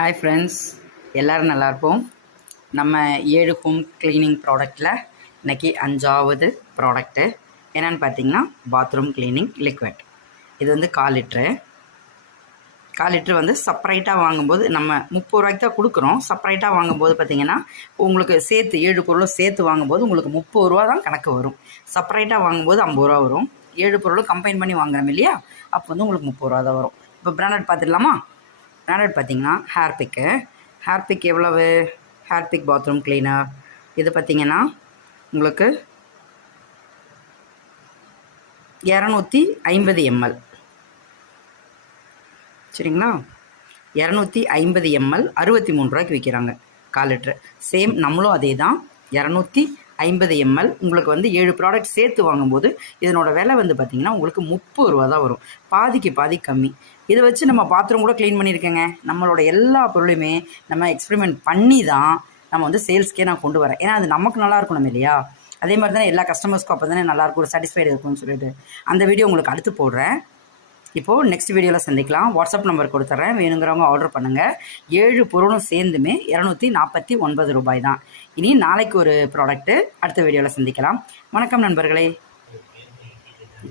Hi friends, எல்லோரும் நல்லாயிருப்போம். நம்ம 7 home cleaning ப்ராடக்டில் இன்றைக்கி 5வது ப்ராடக்ட்டு என்னென்னு பார்த்தீங்கன்னா பாத்ரூம் க்ளீனிங் லிக்விட். இது வந்து 1/4 லிட்ரு வந்து செப்பரேட்டாக வாங்கும்போது நம்ம 30 ரூபாய்க்கு தான் கொடுக்குறோம். செப்பரேட்டாக வாங்கும்போது பார்த்திங்கன்னா உங்களுக்கு சேர்த்து 7 பொருளும் சேர்த்து வாங்கும்போது உங்களுக்கு 30 ரூபா தான் கணக்கு வரும். செப்பரேட்டாக வாங்கும்போது 50 ரூபா வரும். 7 பொருளும் கம்பைன் பண்ணி வாங்குறோம் இல்லையா, அப்போ வந்து உங்களுக்கு 30 ரூபா தான் வரும். இப்போ பிராண்டட் பார்த்துடலாமா? பிராண்டட் பார்த்திங்கன்னா ஹேர்பிக் எவ்வளவு? ஹேர்பிக் பாத்ரூம் கிளீனர் இது பார்த்திங்கன்னா உங்களுக்கு 250 ml. சரிங்களா? 250 ml 63 ரூபாய்க்கு விற்கிறாங்க 1/4 லிட்ரு. சேம் நம்மளும் அதே தான் 250 ml. உங்களுக்கு வந்து 7 ப்ராடக்ட் சேர்த்து வாங்கும்போது இதனோட விலை வந்து பார்த்திங்கன்னா உங்களுக்கு 30 ரூபா தான் வரும். பாதிக்கு பாதி கம்மி. இதை வச்சு நம்ம பாத்ரூம் கூட க்ளீன் பண்ணியிருக்கேங்க. நம்மளோட எல்லா பொருளையுமே நம்ம எக்ஸ்பெரிமெண்ட் பண்ணி தான் நம்ம வந்து சேல்ஸ்க்கே நான் கொண்டு வரேன். ஏன்னா அது நமக்கு நல்லா இருக்கணும் இல்லையா? அதே மாதிரி தானே எல்லா கஸ்டமர்ஸ்க்கும் அப்போ தானே நல்லாயிருக்கும், சாட்டிஸ்ஃபைடு இருக்கும்னு சொல்லிட்டு அந்த வீடியோ உங்களுக்கு அடுத்து போடுறேன். இப்போது நெக்ஸ்ட் வீடியோவில் சந்திக்கலாம். வாட்ஸ்அப் நம்பர் கொடுத்துட்றேன், வேணுங்கிறவங்க ஆர்டர் பண்ணுங்கள். 7 பொருளும் சேர்ந்துமே 249 ரூபாய் தான். இனி நாளைக்கு ஒரு ப்ராடக்ட்டு அடுத்த வீடியோவில் சந்திக்கலாம். வணக்கம் நண்பர்களே.